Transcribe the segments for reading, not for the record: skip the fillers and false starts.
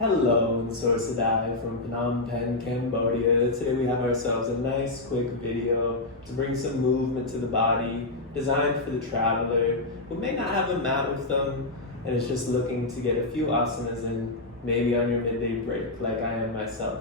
Hello, and Sorsadai from Phnom Penh, Cambodia. Today we have ourselves a nice quick video to bring some movement to the body, designed for the traveler who may not have a mat with them and is just looking to get a few asanas in, maybe on your midday break like I am myself.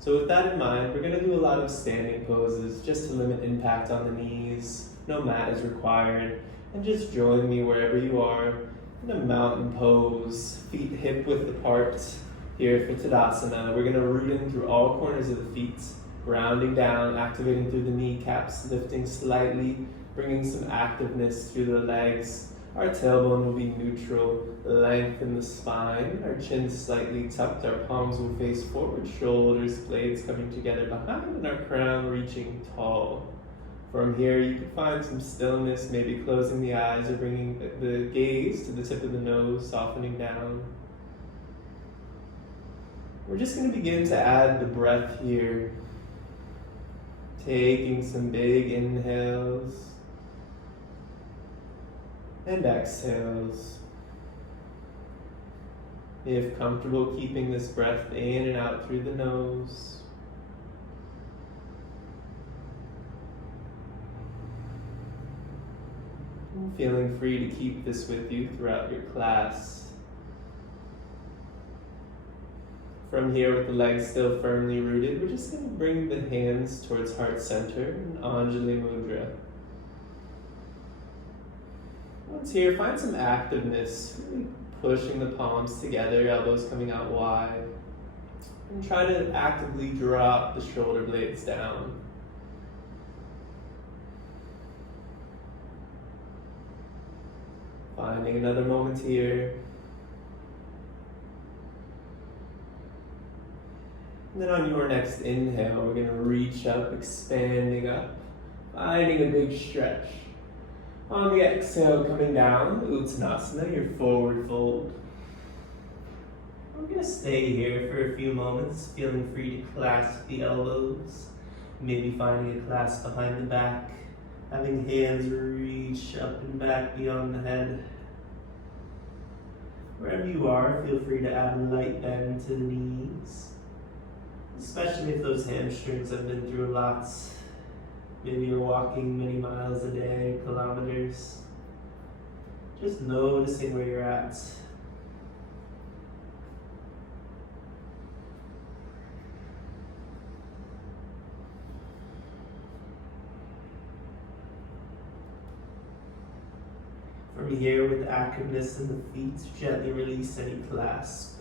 So with that in mind, we're going to do a lot of standing poses just to limit impact on the knees. No mat is required, and just join me wherever you are in a mountain pose, feet hip width apart. Here for Tadasana, we're going to root in through all corners of the feet, grounding down, activating through the kneecaps, lifting slightly, bringing some activeness through the legs. Our tailbone will be neutral, lengthen the spine, our chin slightly tucked, our palms will face forward, shoulders, blades coming together behind, and our crown reaching tall. From here, you can find some stillness, maybe closing the eyes or bringing the gaze to the tip of the nose, softening down. We're just going to begin to add the breath here. Taking some big inhales and exhales. If comfortable, keeping this breath in and out through the nose. Feeling free to keep this with you throughout your class. From here, with the legs still firmly rooted, we're just going to bring the hands towards heart center in Anjali Mudra. Once here, find some activeness, really pushing the palms together, elbows coming out wide. And try to actively drop the shoulder blades down. Finding another moment here. And then on your next inhale, we're going to reach up, expanding up, finding a big stretch. On the exhale, coming down, Uttanasana, your forward fold. We're going to stay here for a few moments, feeling free to clasp the elbows, maybe finding a clasp behind the back, having hands reach up and back beyond the head. Wherever you are, feel free to add a light bend to the knees, especially if those hamstrings have been through a lot. Maybe you're walking many miles a day, kilometers. Just noticing where you're at. From here, with activeness in the feet, gently release any clasp.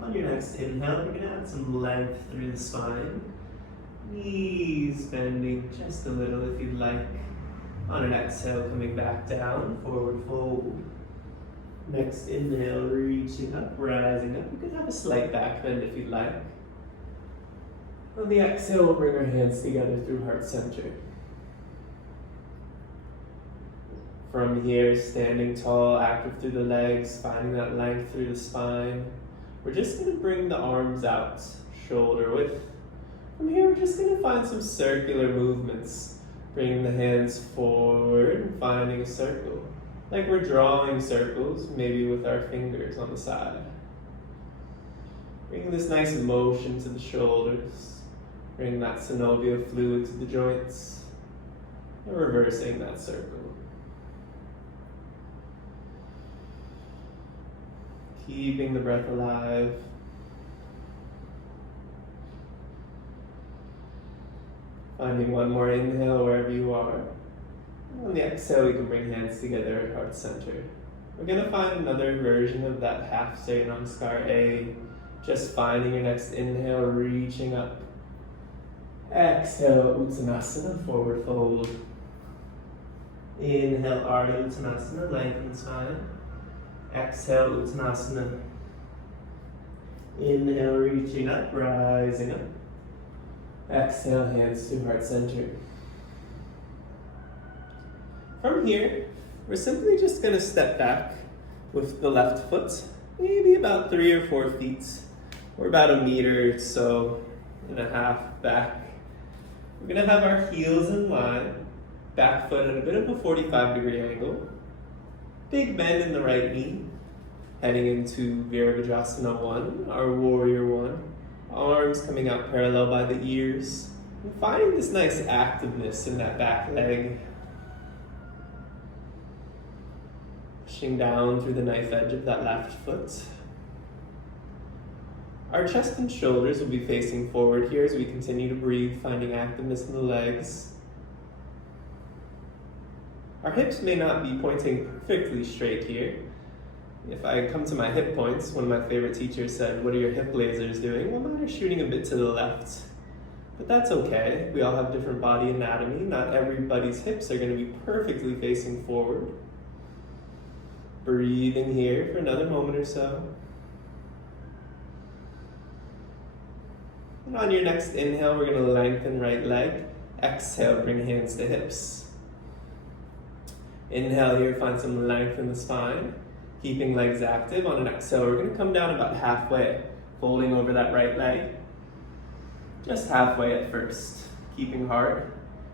On your next inhale, you're going to add some length through the spine. Knees bending just a little if you'd like. On an exhale, coming back down, forward fold. Next inhale, reaching up, rising up. You can have a slight back bend if you'd like. On the exhale, we'll bring our hands together through heart center. From here, standing tall, active through the legs, finding that length through the spine. We're just going to bring the arms out, shoulder width. From here, we're just going to find some circular movements. Bringing the hands forward and finding a circle. Like we're drawing circles, maybe with our fingers on the side. Bringing this nice motion to the shoulders. Bring that synovial fluid to the joints. And reversing that circle. Keeping the breath alive. Finding one more inhale wherever you are. And on the exhale, you can bring hands together at heart center. We're going to find another version of that half say Namaskar A. Just finding your next inhale, reaching up. Exhale, Uttanasana, forward fold. Inhale, Ardha Uttanasana, lengthen spine. Exhale, Uttanasana. Inhale, reaching up, rising up. Exhale, hands to heart center. From here, we're simply just going to step back with the left foot, maybe about 3 or 4 feet, or about 1.5 meters back. We're going to have our heels in line, back foot at a bit of a 45-degree angle, big bend in the right knee, Heading into Virabhadrasana 1, our warrior 1. Arms coming out parallel by the ears. And finding this nice activeness in that back leg. Pushing down through the knife edge of that left foot. Our chest and shoulders will be facing forward here as we continue to breathe, finding activeness in the legs. Our hips may not be pointing perfectly straight here. If I come to my hip points, one of my favorite teachers said, "What are your hip lasers doing?" Well, mine are shooting a bit to the left. But that's okay. We all have different body anatomy. Not everybody's hips are going to be perfectly facing forward. Breathing here for another moment or so. And on your next inhale, we're going to lengthen right leg. Exhale, bring hands to hips. Inhale here, find some length in the spine. Keeping legs active. On an exhale, we're going to come down about halfway, folding over that right leg. Just halfway at first. Keeping heart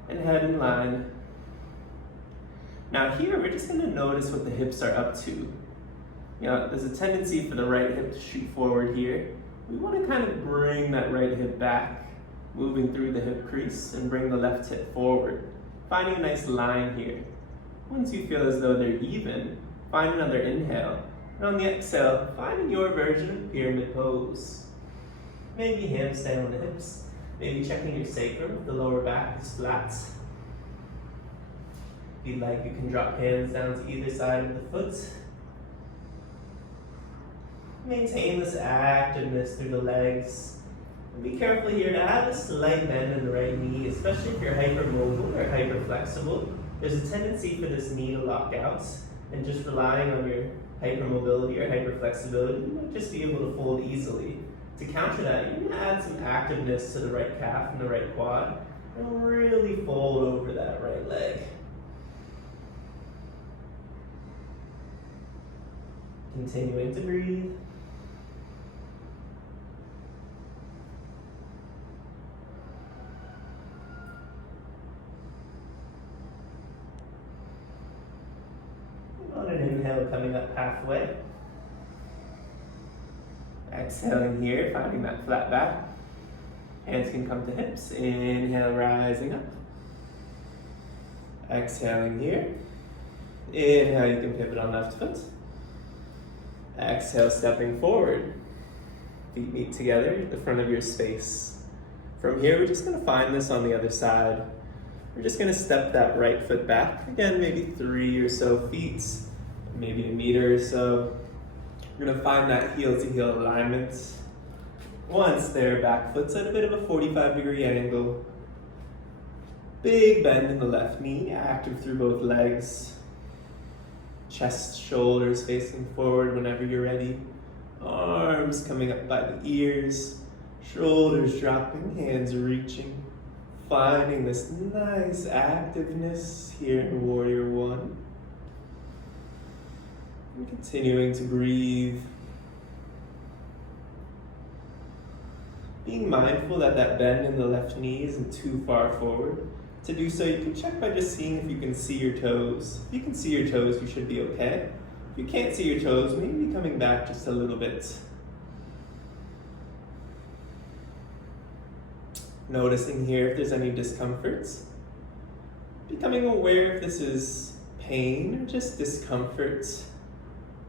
and head in line. Now here, we're just going to notice what the hips are up to. You know, there's a tendency for the right hip to shoot forward here. We want to kind of bring that right hip back, moving through the hip crease, and bring the left hip forward. Finding a nice line here. Once you feel as though they're even, find another inhale. And on the exhale, finding your version of pyramid pose. Maybe handstand on the hips. Maybe checking your sacrum if the lower back is flat. If you'd like, you can drop hands down to either side of the foot. Maintain this activeness through the legs. And be careful here to have a slight bend in the right knee, especially if you're hypermobile or hyperflexible. There's a tendency for this knee to lock out, and just relying on your hypermobility or hyperflexibility, you might just be able to fold easily. To counter that, you're going to add some activeness to the right calf and the right quad, and really fold over that right leg. Continuing to breathe. On an inhale, coming up halfway. Exhaling here, finding that flat back. Hands can come to hips. Inhale, rising up. Exhaling here. Inhale, you can pivot on left foot. Exhale, stepping forward. Feet meet together at the front of your space. From here, we're just going to find this on the other side. We're just going to step that right foot back. Again, maybe 3 or so feet, maybe a meter or so. We're going to find that heel-to-heel alignment. Once there, back foot's at a bit of a 45-degree angle. Big bend in the left knee, active through both legs. Chest, shoulders facing forward whenever you're ready. Arms coming up by the ears. Shoulders dropping, hands reaching. Finding this nice activeness here in Warrior 1. And continuing to breathe. Being mindful that that bend in the left knee isn't too far forward. To do so, you can check by just seeing if you can see your toes. If you can see your toes, you should be okay. If you can't see your toes, maybe coming back just a little bit. Noticing here if there's any discomforts. Becoming aware if this is pain or just discomfort.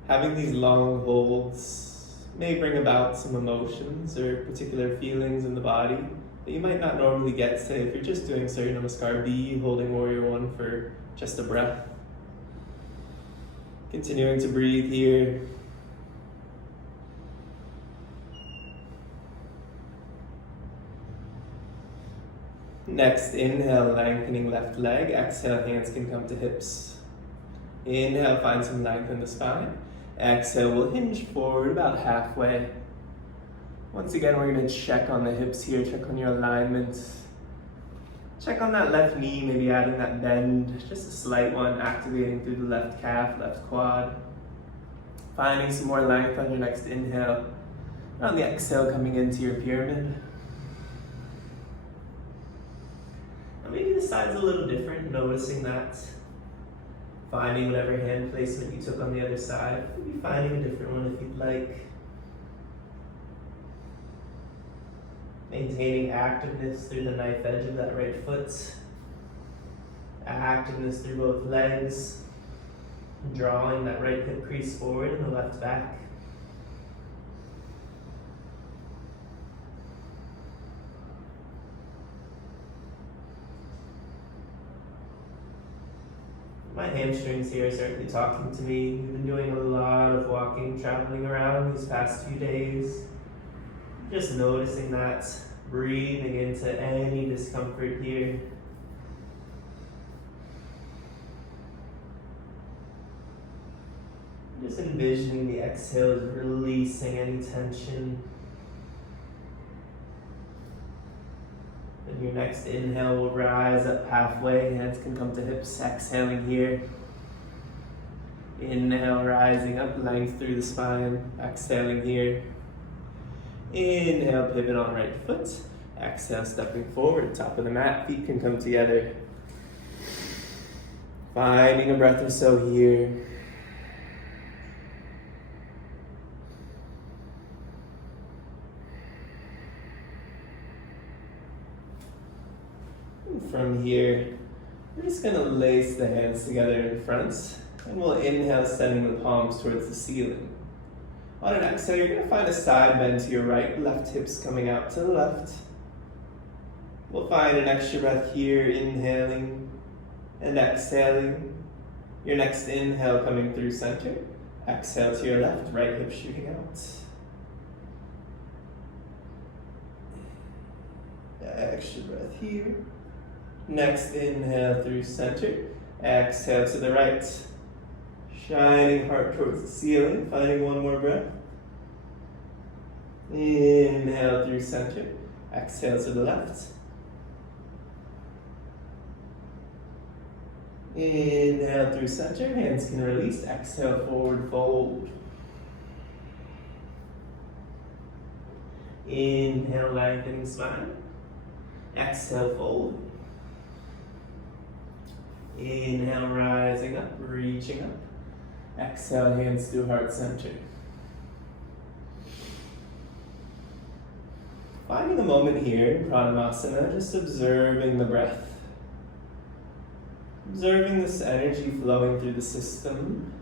Having these long holds may bring about some emotions or particular feelings in the body that you might not normally get, say, if you're just doing Surya Namaskar B, holding Warrior 1 for just a breath. Continuing to breathe here. Next, inhale, lengthening left leg. Exhale, hands can come to hips. Inhale, find some length in the spine. Exhale, we'll hinge forward about halfway. Once again, we're going to check on the hips here, check on your alignment. Check on that left knee, maybe adding that bend, just a slight one, activating through the left calf, left quad. Finding some more length on your next inhale. And on the exhale, coming into your pyramid. Now maybe the side's a little different, noticing that. Finding whatever hand placement you took on the other side. Maybe finding a different one if you'd like. Maintaining activeness through the knife edge of that right foot. Activeness through both legs. Drawing that right hip crease forward and the left back. My hamstrings here are certainly talking to me. We've been doing a lot of walking, traveling around these past few days. Just noticing that, breathing into any discomfort here. Just envisioning the exhales releasing any tension. And your next inhale will rise up halfway, hands can come to hips, exhaling here. Inhale, rising up, length through the spine, exhaling here. Inhale, pivot on right foot. Exhale, stepping forward, top of the mat, feet can come together. Finding a breath or so here. From here, we're just going to lace the hands together in front, and we'll inhale, sending the palms towards the ceiling. On an exhale, you're going to find a side bend to your right, left hips coming out to the left. We'll find an extra breath here, inhaling and exhaling. Your next inhale coming through center, exhale to your left, right hip shooting out. Extra breath here. Next inhale through center, exhale to the right. Shining heart towards the ceiling, finding one more breath. Inhale through center, exhale to the left. Inhale through center, hands can release, exhale forward fold. Inhale, lengthening spine. Exhale, fold. Inhale, rising up, reaching up. Exhale, hands to heart center. Finding a moment here in Pranamasana, just observing the breath. Observing this energy flowing through the system.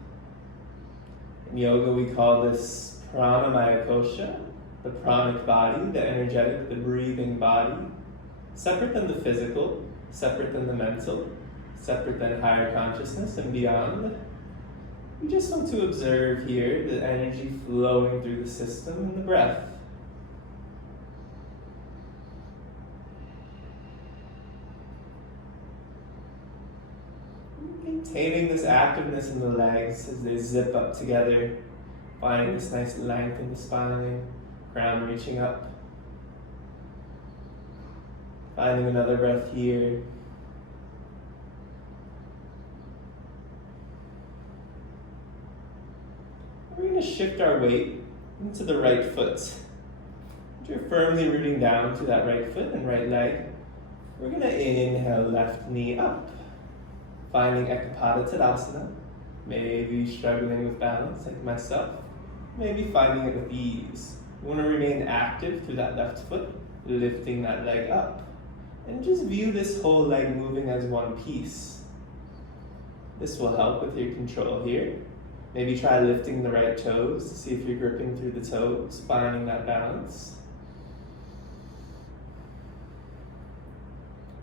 In yoga, we call this pranamaya kosha, the pranic body, the energetic, the breathing body. Separate than the physical, separate than the mental, separate than higher consciousness and beyond. We just want to observe here the energy flowing through the system and the breath. Maintaining this activeness in the legs as they zip up together, finding this nice length in the spine, crown reaching up. Finding another breath here. We're going to shift our weight into the right foot. You're firmly rooting down to that right foot and right leg. We're going to inhale, left knee up. Finding Ekapada Tadasana. Maybe struggling with balance like myself. Maybe finding it with ease. You want to remain active through that left foot, lifting that leg up. And just view this whole leg moving as one piece. This will help with your control here. Maybe try lifting the right toes to see if you're gripping through the toes, finding that balance.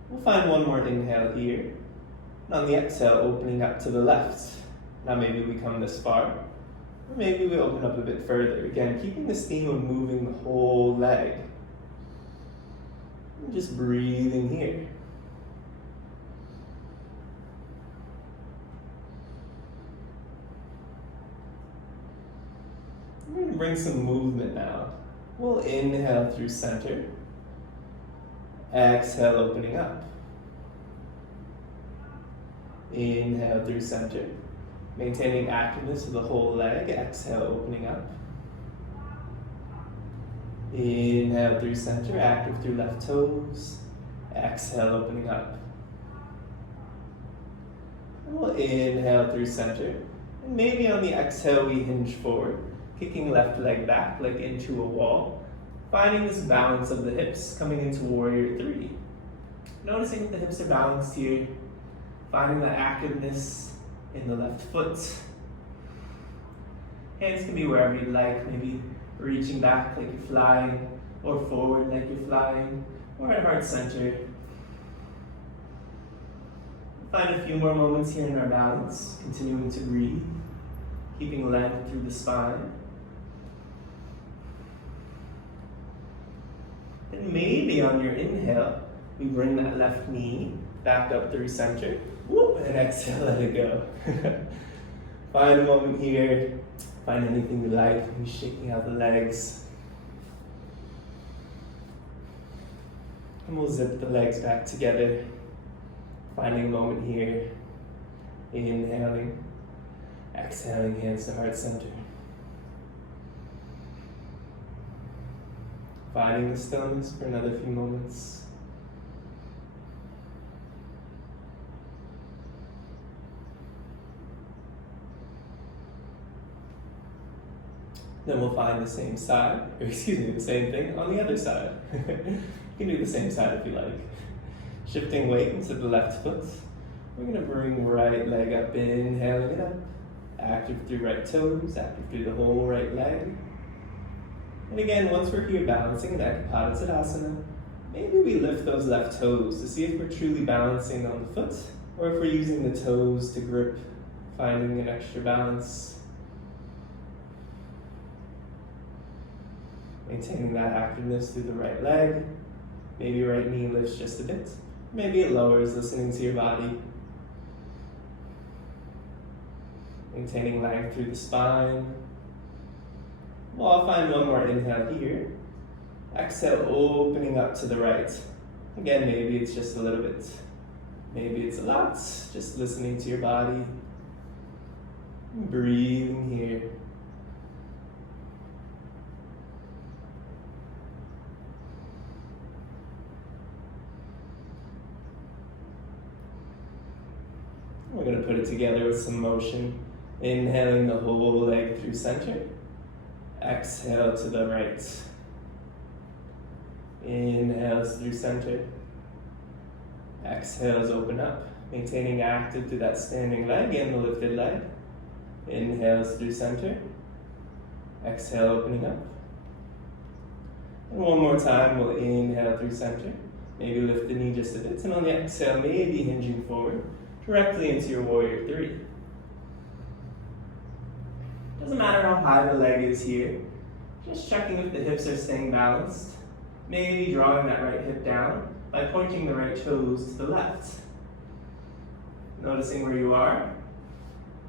We'll find one more inhale here. And on the exhale, opening up to the left. Now maybe we come this far, or maybe we open up a bit further. Again, keeping this theme of moving the whole leg. And just breathing here. We're going to bring some movement now. We'll inhale through center. Exhale, opening up. Inhale through center. Maintaining activeness of the whole leg. Exhale, opening up. Inhale through center, active through left toes. Exhale, opening up. And We'll inhale through center. And maybe on the exhale, we hinge forward, kicking left leg back like into a wall, finding this balance of the hips coming into warrior three. Noticing if the hips are balanced here, finding that activeness in the left foot. Hands can be wherever you'd like, maybe reaching back like you're flying, or forward like you're flying, or at heart center. Find a few more moments here in our balance, continuing to breathe, keeping length through the spine. And maybe on your inhale, we bring that left knee back up through center. Whoop, and exhale, let it go. Find a moment here. Find anything you like. Maybe shaking out the legs. And we'll zip the legs back together. Finding a moment here. Inhaling. Exhaling, hands to heart center. Finding the stillness for another few moments. Then we'll find the same side, or excuse me, the same thing on the other side. You can do the same side if you like. Shifting weight into the left foot. We're gonna bring right leg up, inhaling it up. Active through right toes, active through the whole right leg. And again, once we're here balancing that Tadasana, maybe we lift those left toes to see if we're truly balancing on the foot, or if we're using the toes to grip, finding an extra balance. Maintaining that activeness through the right leg. Maybe right knee lifts just a bit. Maybe it lowers, listening to your body. Maintaining length through the spine. Well, I'll find one more inhale here. Exhale, opening up to the right. Again, maybe it's just a little bit. Maybe it's a lot. Just listening to your body. Breathing here. We're going to put it together with some motion. Inhaling the whole leg through center. Exhale to the right. Inhales through center. Exhales, open up. Maintaining active through that standing leg and the lifted leg. Inhales through center. Exhale, opening up. And one more time, we'll inhale through center. Maybe lift the knee just a bit. And on the exhale, maybe hinging forward. Directly into your warrior three. Doesn't matter how high the leg is here, just checking if the hips are staying balanced. Maybe drawing that right hip down by pointing the right toes to the left. Noticing where you are,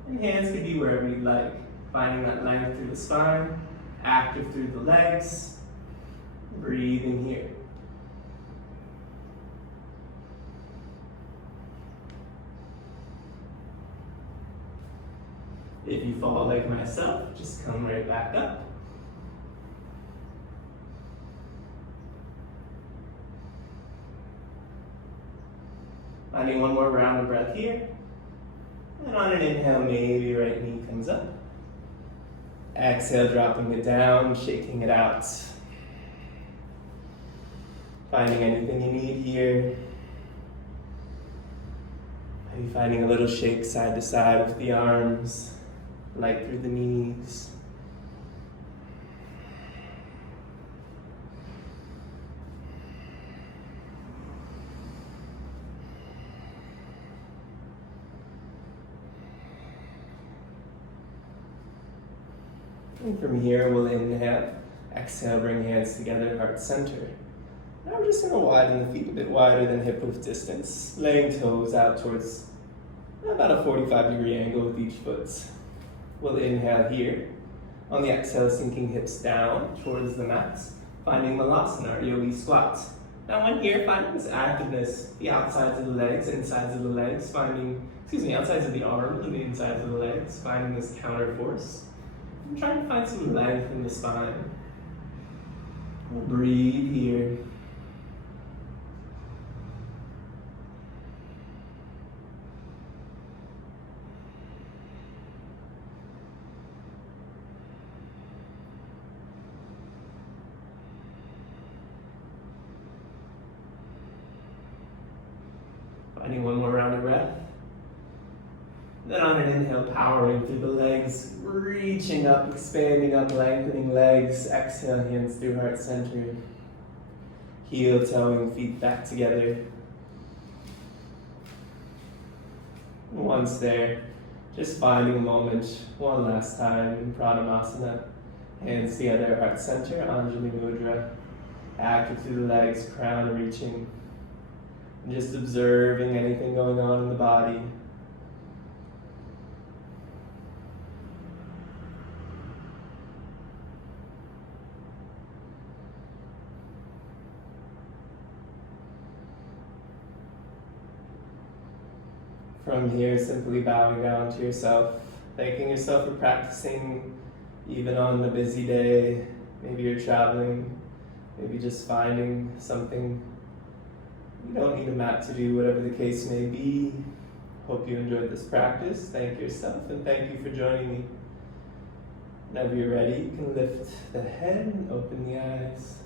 and hands can be wherever you'd like. Finding that length through the spine, active through the legs, breathing here. If you fall like myself, just come right back up. Finding one more round of breath here. And on an inhale, maybe right knee comes up. Exhale, dropping it down, shaking it out. Finding anything you need here. Maybe finding a little shake side to side with the arms. Light through the knees. And from here, we'll inhale. Exhale, bring hands together, heart center. Now we're just going to widen the feet a bit wider than hip width distance, laying toes out towards about a 45-degree angle with each foot. We'll inhale here. On the exhale, sinking hips down towards the mat, finding Malasana or yogi squat. Now when here, finding this activeness, the outsides of the legs, insides of the legs, outsides of the arms and the insides of the legs, finding this counter force. I'm trying to find some length in the spine. We'll breathe here. Finding one more round of breath. Then on an inhale, powering through the legs, reaching up, expanding up, lengthening legs. Exhale, hands through heart center. Heel toeing feet back together. Once there, just finding a moment, one last time in Pranayama. Hands together, heart center, Anjali Mudra. Active through the legs, crown reaching. And just observing anything going on in the body. From here, simply bowing down to yourself, thanking yourself for practicing even on the busy day. Maybe you're traveling, maybe just finding something. You don't need a mat to do, whatever the case may be. Hope you enjoyed this practice. Thank yourself and thank you for joining me. Whenever you're ready, you can lift the head and open the eyes.